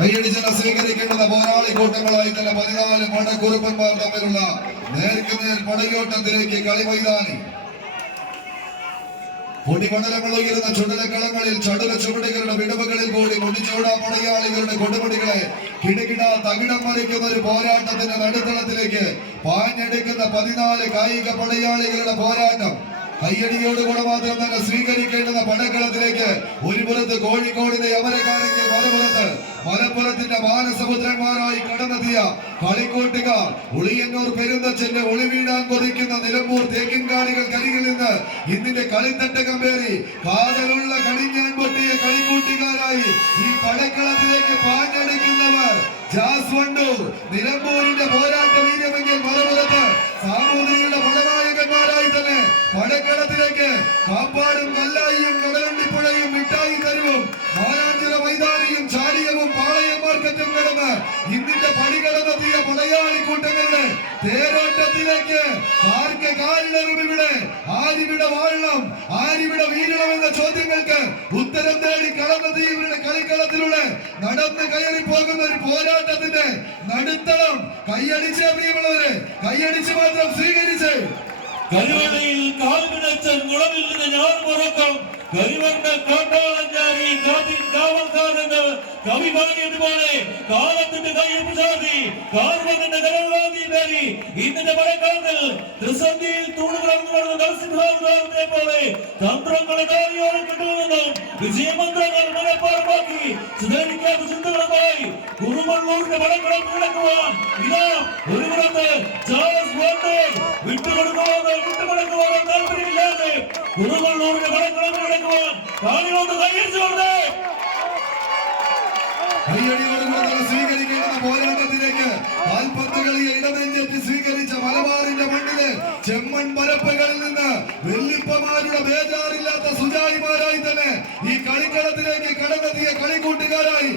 കൈയടിച്ച് സ്വീകരിക്കേണ്ടുന്ന പോരാളി കൂട്ടങ്ങളായി തന്നെ 14 പടക്കുറുപ്പന്മാർ തമ്മിലുള്ള നേർക്കുനേർ പടയോട്ടത്തിലേക്ക് കളിമൈതാനി. പൊടിമണ്ഡലങ്ങൾ ഉയരുന്ന ചുടലക്കളങ്ങളിൽ ചടുല ചുവടുകളുടെ വിടവുകളിൽ കൂടി മുടിച്ചോടാ പടയാളികളുടെ കൊടുമുടികളെ കിടകിട തകിടം മറിക്കുന്ന ഒരു പോരാട്ടത്തിന്റെ നടുത്തളത്തിലേക്ക് പാഞ്ഞെടുക്കുന്ന 14 കായിക പടയാളികളുടെ പോരാട്ടം. കയ്യടിയോടുകൂടെ മാത്രം തന്നെ സ്വീകരിക്കേണ്ടുന്ന പടക്കളത്തിലേക്ക് ഒരു പുറത്ത് കോഴിക്കോടിന്റെ അമരക്കാരെങ്കിൽ മലപ്പുറത്തിന്റെ മാനസമുദ്രന്മാരായി കടന്നെത്തിയ കളിക്കോട്ടുകാർ ഉളിയന്നൂർ പെരുന്തച്ഛന്റെ ഒളിവീടാൻ കൊതിക്കുന്ന നിലമ്പൂർ തേക്കിൻകാടികൾ കരികിൽ നിന്ന് ഇന്നിന്റെ കളിത്തട്ടകം പേറി കാതലുള്ള കടിഞ്ഞാൻ പൊട്ടിയ കളിക്കൂട്ടുകാരായി ഈ പടക്കളത്തിലേക്ക് പാഞ്ഞെടുക്കുന്നവർ ജാസ് വണ്ടൂർ. നിലമ്പൂരിന്റെ പോരാട്ട വീര്യമെങ്കിൽ മലപ്പുറത്ത് സാമൂതിരിയുടെ പടനായകന്മാരായി തന്നെ പടക്കളത്തിലേക്ക് കാപ്പാടും കല്ലായിയും കടലുണ്ടിപ്പുഴയും മിഠായി തെരുവും മാനാഞ്ചിറ മൈതാനിയും ചാലിയവും പാളയം മാർക്കറ്റും കടന്ന് ഇന്നിന്റെ പടികടന്നെത്തിയ പടയാളി കൂട്ടങ്ങളുടെ തേരോട്ടത്തിലേക്ക് ആർക്ക് കാലിടറും ഇവിടെ, ആരിവിടെ വാഴണം, ആരിവിടെ വീഴണം എന്ന ചോദ്യങ്ങൾക്ക് ഉത്തരം തേടി കടന്നെത്തിയ ഇവരുടെ കളിക്കളത്തിലൂടെ നടന്ന് കയറി പോകുന്ന ഒരു പോരാട്ടത്തിന്റെ നടുത്തളം. കൈയടിച്ച് പ്രിയമുള്ളവരെ, കൈയടിച്ച് മാത്രം സ്വീകരിച്ച് കരുവടയിൽ കാൽപിടച്ച മുളവിൽ നിന്ന് ഞാൻ മുറക്കം കരിവണ്ട കാട്ടാളഞ്ഞാരി കാറ്റിൻ കാവൽക്കാരെന്ന് കവി പാടിയതുപോലെ കാലത്തിന്റെ കയ്യിൽ പിശാചി കാർവന്റെ കരവാദി പേരി ഇന്നിന്റെ മഴക്കാലത്തിൽ ത്രിസന്ധിയിൽ തൂണുകളർന്നു വരുന്ന നരസിംഹാവതാരത്തെ പോലെ തന്ത്രങ്ങളെ കാലിയോടെ കിട്ടുമെന്നും വിജയമന്ത്രങ്ങൾ മനഃപ്പാടമാക്കി ചിതറിക്കാത്ത ചിന്തകളുമായി കുറുമള്ളൂരിന്റെ മഴക്കളം കീഴടക്കുവാൻ ഇതാ ഒരു പുറത്ത് ജാസ് വണ്ടൂർ വിട്ടുകൊടുക്കുവാനോ താല്പര്യമില്ലാതെ കുറുമള്ളൂരിന്റെ മഴക്കളം കീഴടക്കുവാൻ കാലിയോട് കൈയടിച്ചുകൊണ്ട് സ്വീകരിക്കേണ്ട പോരാട്ടത്തിലേക്ക് കാൽപന്ത് കളിയെ ഇടനെഞ്ചെത്തി സ്വീകരിച്ച മലബാറിന്റെ മണ്ണില് ചെമ്മൺ പരപ്പുകളിൽ നിന്ന് വെള്ളിപ്പമാരുടെ ബേജാറില്ലാത്ത സുജായിമാരായി തന്നെ ഈ കളിക്കളത്തിലേക്ക് കടന്നെത്തിയ കളിക്കൂട്ടുകാരായി